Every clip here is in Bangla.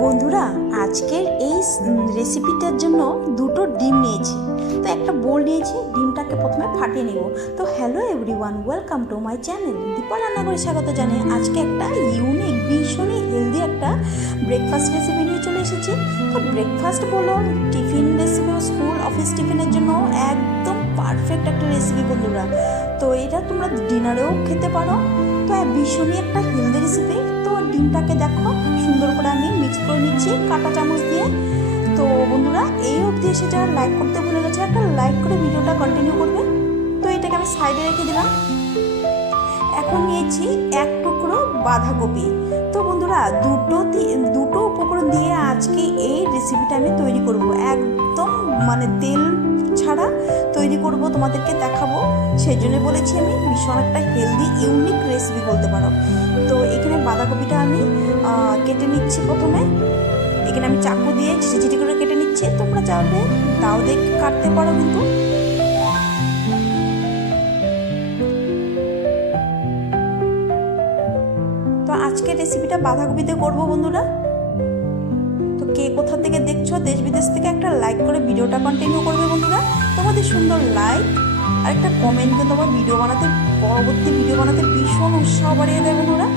বন্ধুরা, আজকের এই রেসিপিটার জন্য দুটো ডিম নিয়েছি। তো একটা বোল নিয়েছি, ডিমটাকে প্রথমে ফাটিয়ে নেব। তো hello everyone, welcome to my channel Dipa রান্নাঘরে স্বাগত জানাই। আজকে একটা ইউনিক, ভীষণই হেলদি একটা ব্রেকফাস্ট রেসিপি নিয়ে চলে এসেছি। তো ব্রেকফাস্ট বলো, টিফিন রেসিপি, স্কুল অফিস টিফিনের জন্য একদম পারফেক্ট একটা রেসিপি বন্ধুরা। তো এটা তোমরা ডিনারেও খেতে পারো। তো ভীষণই একটা হেলদি রেসিপি। তো ডিমটাকে দেখো সুন্দর করে আমি মিক্স করে নিচ্ছি কাঁটা চামচ দিয়ে। তো বন্ধুরা, এই অবধি এসে যারা লাইক করতে ভুলে গেছে, একটা লাইক করে ভিডিওটা কন্টিনিউ করবে। তো এটাকে আমি সাইডে রেখে দিলাম। এখন নিয়েছি এক টুকরো বাঁধাকপি। তো বন্ধুরা, দুটো উপকরণ দিয়ে আজকে এই রেসিপিটা আমি তৈরি করব। একদম তেল ছাড়া তৈরি করব, তোমাদেরকে দেখাবো। সেই জন্য বলেছি আমি ভীষণ একটা হেলদি ইউনিক রেসিপি বলতে পারো। তো এখানে বাঁধাকপিটা আমি কেটে নিচ্ছি। প্রথমে এখানে আমি চাকু দিয়ে ছিটি করে কেটে নিচ্ছি। তোমরা চাইলে তাও দেখে কাটতে পারো কিন্তু। তো আজকের রেসিপিটা বাঁধাকপিতে করবো বন্ধুরা। তো কে কোথা থেকে দেখছো, দেশ বিদেশ থেকে, একটা লাইক করে ভিডিওটা কন্টিনিউ করবে বন্ধুরা। তোমাদের সুন্দর লাইক আর একটা কমেন্ট কিন্তু আমার পরবর্তী ভিডিও বানাতে ভীষণ উৎসাহ বাড়িয়ে দেয় বন্ধুরা।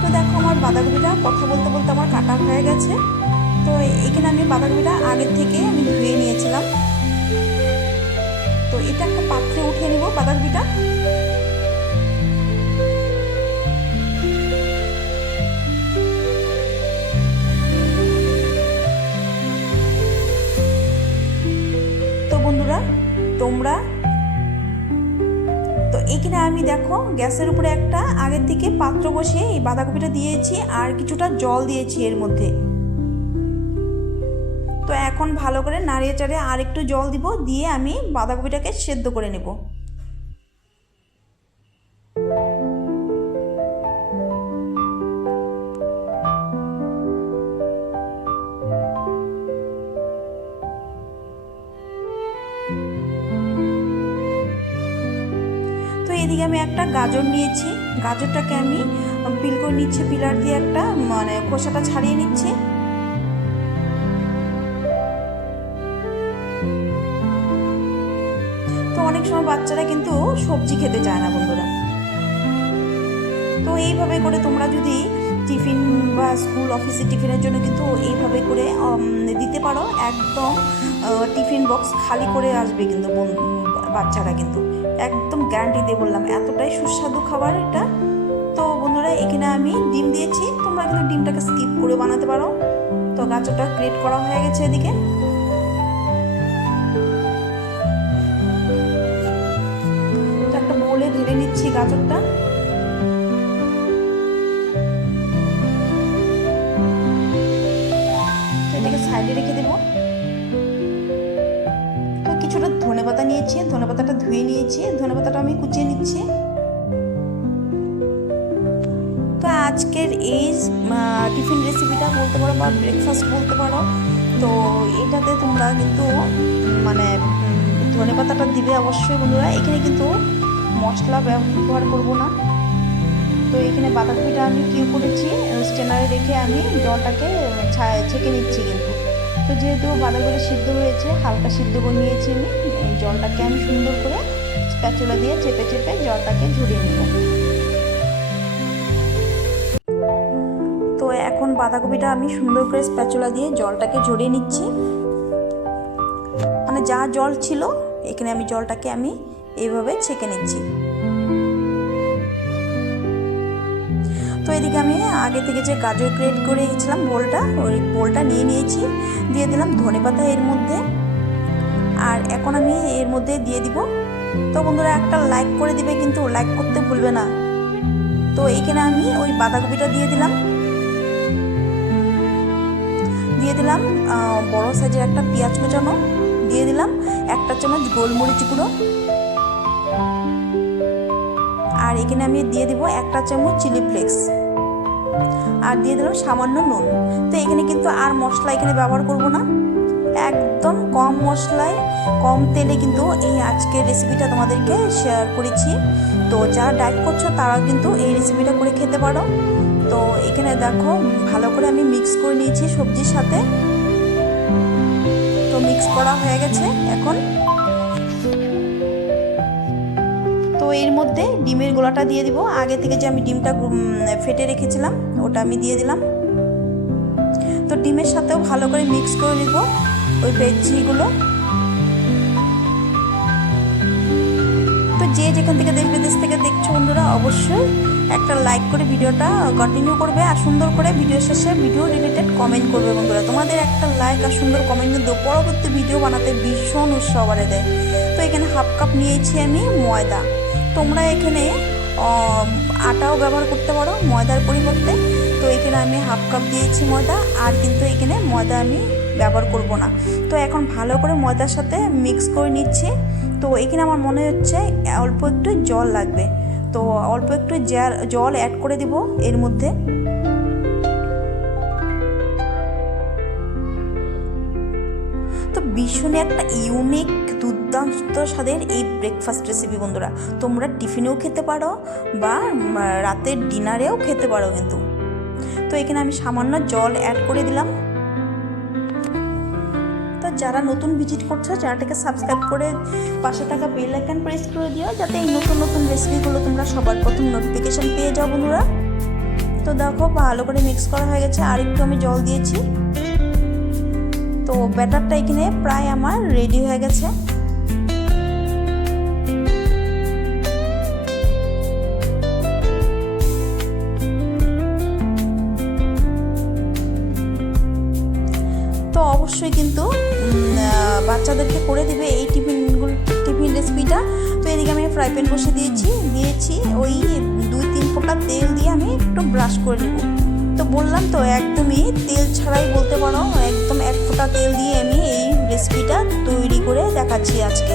তো দেখো, আমার বাঁধাকপিটা কথা বলতে বলতে আমার কাটা হয়ে গেছে। তো এখানে আমি বাঁধাকপিটা আগের থেকে আমি ধুয়ে নিয়েছিলাম। তো এটা একটা পাত্রে উঠিয়ে নেব বাঁধাকপিটা। তো বন্ধুরা, তো এখানে আমি দেখো গ্যাসের উপরে একটা আগের থেকে পাত্র বসিয়ে এই বাঁধাকপিটা দিয়েছি আর কিছুটা জল দিয়েছি এর মধ্যে। তো এখন ভালো করে নাড়িয়ে চাড়িয়ে আর একটু জল দিব, দিয়ে আমি বাঁধাকপিটাকে সেদ্ধ করে নেব। তো এদিকে আমি একটা গাজর নিয়েছি, গাজরটাকে আমি পিল করে নিচ্ছি, পিলার দিয়ে একটা খোসাটা ছাড়িয়ে নিচ্ছি। তো অনেক সময় বাচ্চারা কিন্তু সবজি খেতে চায় না বন্ধুরা। তো এইভাবে করে তোমরা যদি টিফিন বা স্কুল অফিসে টিফিনের জন্য কিন্তু এইভাবে করে দিতে পারো, একদম টিফিন বক্স খালি করে আসবে কিন্তু বাচ্চারা, কিন্তু একদম গ্যারান্টি দিয়ে বললাম, এতটাই সুস্বাদু খাবার এটা। তো বন্ধুরা, এখানে আমি ডিম দিয়েছি, তোমরা কিন্তু ডিমটাকে স্কিপ করে বানাতে পারো। তো গাজরটা গ্রেট করা হয়ে গেছে এদিকে। তো একটা বোলে ঢেলে নিচ্ছি গাজরটা। এটাকে সাইডে রেখে দেবো। তো কিছুটা ধনেপাতা নিয়েছি, ধনেপাতাটা ধুয়ে নিয়েছি, ধনেপাতাটা আমি কুচিয়ে নিচ্ছি। তো আজকের এই টিফিন রেসিপিটা বলতে পারো বা ব্রেকফাস্ট বলতে পারো। তো এটাতে তোমরা কিন্তু ধনেপাতাটা দিবে অবশ্যই বন্ধুরা। এখানে কিন্তু মশলা ব্যবহার করব না। তো এখানে বাঁধাকপিটা আমি কি করেছি, স্ট্রেনারে রেখে আমি জলটাকে ছেঁকে নিচ্ছি কিন্তু। তো যেহেতু বাঁধাকপিটা সিদ্ধ হয়েছে, হালকা সিদ্ধ করে নিয়েছি আমি, এই জলটাকে আমি সুন্দর করে স্প্যাচুলা দিয়ে চেপে চেপে জলটাকে ঝরিয়ে নেব। তো এখন বাঁধাকপিটা আমি সুন্দর করে স্প্যাচুলা দিয়ে জলটাকে ঝরিয়ে নিচ্ছি। যা জল ছিল এখানে আমি জলটাকে আমি এইভাবে ছেঁকে নিচ্ছি। তো এদিকে আমি আগে থেকে যে গাজর গ্রেট করে রেখেছিলাম ওই বোলটা নিয়ে নিয়েছি, দিয়ে দিলাম ধনেপাতা এর মধ্যে। আর এখন আমি এর মধ্যে দিয়ে দিব। তো বন্ধুরা, একটা লাইক করে দিবে কিন্তু, লাইক করতে ভুলবে না। তো এখানে আমি ওই বাঁধাকপিটা দিয়ে দিলাম বড় সাইজের একটা পেঁয়াজ কুচানো দিয়ে দিলাম, একটা চামচ গোলমরিচ গুঁড়ো, আর এখানে আমি দিয়ে দিব একটা চামচ চিলি ফ্লেক্স, আর দিয়ে দিলাম সামান্য নুন। তো এখানে কিন্তু আর মশলা এখানে ব্যবহার করব না, একদম কম মশলায় কম তেলে কিন্তু এই আজকের রেসিপিটা তোমাদেরকে শেয়ার করেছি। তো যারা ডায়েট করছো তারাও কিন্তু এই রেসিপিটা করে খেতে পারো। তো এখানে দেখো ভালো করে আমি মিক্স করে নিয়েছি সবজির সাথে। তো মিক্স করা হয়ে গেছে এখন। তো এর মধ্যে ডিমের গোলাটা দিয়ে দিব। আগে থেকে যে আমি ডিমটা ফেটে রেখেছিলাম ওটা আমি দিয়ে দিলাম। তো ডিমের সাথেও ভালো করে মিক্স করে নিব ওই ভেজিগুলো। তো যে যেখান থেকে দেশ থেকে দেখছো বন্ধুরা, অবশ্যই একটা লাইক করে ভিডিওটা কন্টিনিউ করবে, আর সুন্দর করে ভিডিও শেষে ভিডিও রিলেটেড কমেন্ট করবে বন্ধুরা। তোমাদের একটা লাইক আর সুন্দর কমেন্ট কিন্তু পরবর্তী ভিডিও বানাতে ভীষণ উৎসাহ বাড়ে দেয়। তো এখানে হাফ কাপ নিয়েছি আমি ময়দা। তোমরা এখানে আটাও ব্যবহার করতে পারো ময়দার পরিবর্তে। তো এখানে আমি হাফ কাপ দিয়েছি ময়দা, আর কিন্তু এখানে ময়দা আমি ব্যবহার করব না। তো এখন ভালো করে ময়দার সাথে মিক্স করে নিচ্ছি। তো এখানে আমার মনে হচ্ছে অল্প একটু জল লাগবে, তো অল্প একটু জল অ্যাড করে দিব এর মধ্যে। তো ভীষণ একটা ইউনিক দুর্দান্ত স্বাদের এই ব্রেকফাস্ট রেসিপি বন্ধুরা। তোমরা টিফিনেও খেতে পারো বা রাতের ডিনারেও খেতে পারো কিন্তু। তো এখানে আমি সামান্য জল অ্যাড করে দিলাম। তো যারা নতুন ভিজিট করছো চ্যানেলটাকে সাবস্ক্রাইব করে পাশে থাকা বেল আইকন প্রেস করে দিও, যাতে এই নতুন নতুন রেসিপিগুলো তোমরা সবার প্রথম নোটিফিকেশন পেয়ে যাও বন্ধুরা। তো দেখো ভালো করে মিক্স করা হয়ে গেছে, আর একটু আমি জল দিয়েছি। তো ব্যাটারটা এখানে প্রায় আমার রেডি হয়ে গেছে। তো অবশ্যই কিন্তু বাচ্চাদেরকে করে দিবে এই টিফিন রেসিপিটা। তো এদিকে আমি ফ্রাই প্যান বসে দিয়েছি ওই 2-3 ফোঁটা তেল দিয়ে আমি একটু ব্রাশ করে নেব। তো বললাম তো একদমই তেল ছাড়াই বলতে পারো, একদম 1 ফোঁটা তেল দিয়ে আমি এই রেসিপিটা তৈরি করে দেখাচ্ছি আজকে।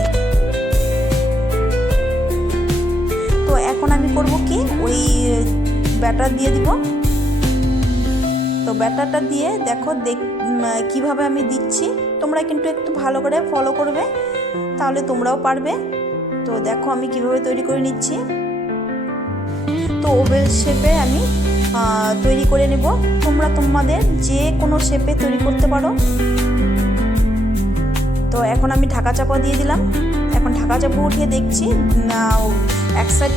তো এখন আমি করব কি, ওই ব্যাটার দিয়ে দিব। তো ব্যাটারটা দিয়ে দেখো কিভাবে আমি দিচ্ছি, তোমরা কিন্তু একটু ভালো করে ফলো করবে, তাহলে তোমরাও পারবে। তো দেখো আমি কিভাবে তৈরি করে নিচ্ছি। তো ওভেল শেপে আমি তৈরি করে নেব। তোমরা তোমাদের যে কোনো শেপে তৈরি করতে পারো। তো এখন আমি ঢাকা চাপা দিয়ে দিলাম। এখন ঢাকা চাপা উঠিয়ে দেখছি এক সাইড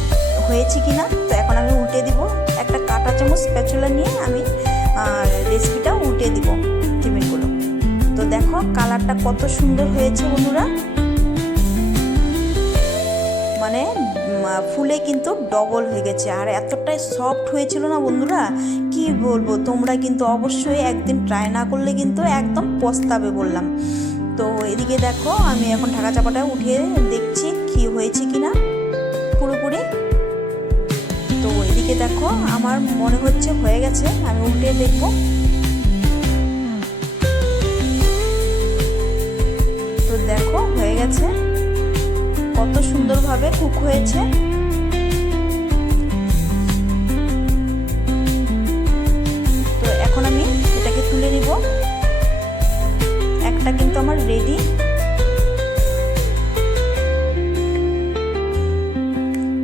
হয়েছে কিনা। তো এখন আমি উল্টে দিব। একটা কাঁটা চামচ স্প্যাচুলা নিয়ে আমি রেসিপিটা উল্টে দিব টিফিনগুলো। তো দেখো কালারটা কত সুন্দর হয়েছে বন্ধুরা, মানে ফুলে কিন্তু ডবল হয়ে গেছে, আর এতটাই সফট হয়েছিল না বন্ধুরা, কি বলবো। তোমরা কিন্তু অবশ্যই একদিন ট্রাই না করলে কিন্তু একদম পস্তাবে বললাম। তো এদিকে দেখো আমি এখন ঢাকা চাপাটা উঠিয়ে দেখছি কি হয়েছে কিনা পুরোপুরি। তো এদিকে দেখো আমার মনে হচ্ছে হয়ে গেছে, আমি উল্টে দেখবো। তো দেখো হয়ে গেছে, কত সুন্দরভাবে কুক হয়েছে। তো এখন আমি এটাকে তুলে নিব। একটা কিন্তু আমার রেডি।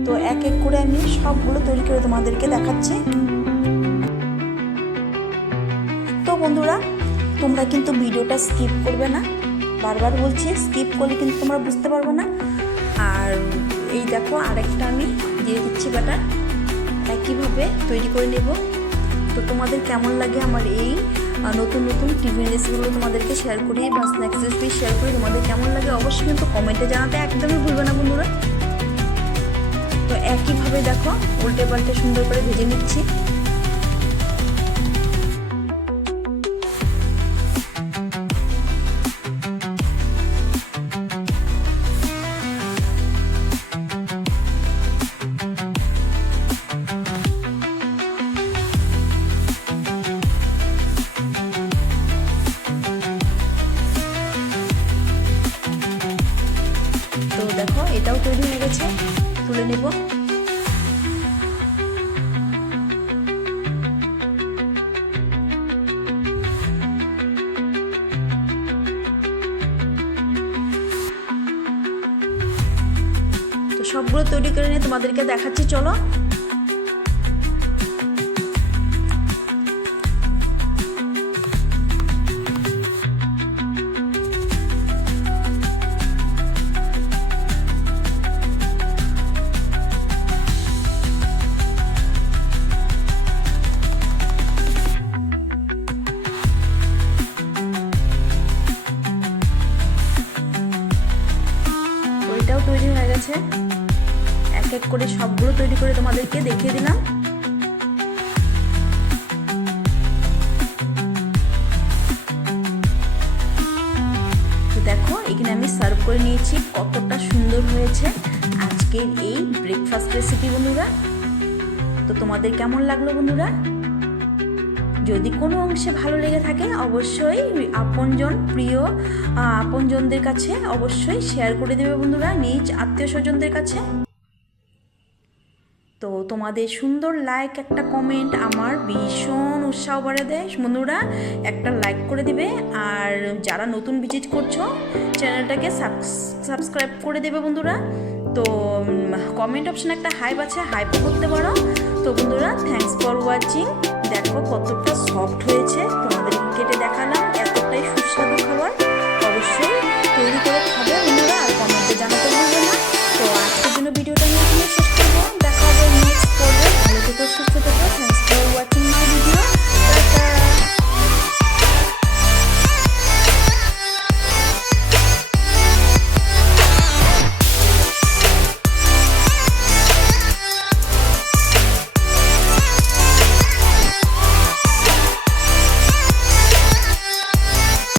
তো এক এক করে আমি সবগুলো তৈরি করে তোমাদেরকে দেখাচ্ছি। তো বন্ধুরা তোমরা কিন্তু ভিডিওটা স্কিপ করবে না, বারবার বলছি, স্কিপ করলে কিন্তু তোমরা বুঝতে পারবে না। আর এই দেখো আরেকটা আমি দিয়ে দিচ্ছি ব্যাটার, একইভাবে তৈরি করে নেব। তো তোমাদের কেমন লাগে আমার এই নতুন নতুন টিফিন রেসিপিগুলো তোমাদেরকে শেয়ার করি বা স্ন্যাক্স রেসিপি শেয়ার করি, তোমাদের কেমন লাগে অবশ্যই কিন্তু কমেন্টে জানাতে একদমই ভুলবে না বন্ধুরা। তো একইভাবে দেখো উল্টে পাল্টে সুন্দর করে ভেজে নিচ্ছি। তো দেখো এটাও তৈরি হয়ে গেছে, তুলে নেব। তো সবগুলো তৈরি করে নিয়ে তোমাদেরকে দেখাচ্ছি, চলো। আছে। এক এক করে সবগুলো তৈরি করে তোমাদেরকে দেখিয়ে দিলাম। তো দেখো এখানে আমি সার্ভ করে নিয়েছি, কতটা সুন্দর হয়েছে আজকের এই ব্রেকফাস্ট রেসিপি বন্ধুরা। তো তোমাদের কেমন লাগলো বন্ধুরা? যদি কোনো অংশে ভালো লেগে থাকে অবশ্যই আপনজনদের কাছে অবশ্যই শেয়ার করে দেবে বন্ধুরা, নিজ আত্মীয় স্বজনদের কাছে। তো তোমাদের সুন্দর লাইক, একটা কমেন্ট আমার ভীষণ উৎসাহ বাড়িয়ে দেয় বন্ধুরা। একটা লাইক করে দিবে, আর যারা নতুন ভিজিট করছো চ্যানেলটাকে সাবস্ক্রাইব করে দেবে বন্ধুরা। তো কমেন্ট অপশানে একটা হাইপ আছে, হাইপ করতে পারো। তো বন্ধুরা থ্যাঙ্কস ফর ওয়াচিং। দেখো কতটা সফট হয়েছে, তোমাদের কেটে দেখালাম। এতটাই সুস্বাদু খাবার, অবশ্যই তৈরি করে খাবে।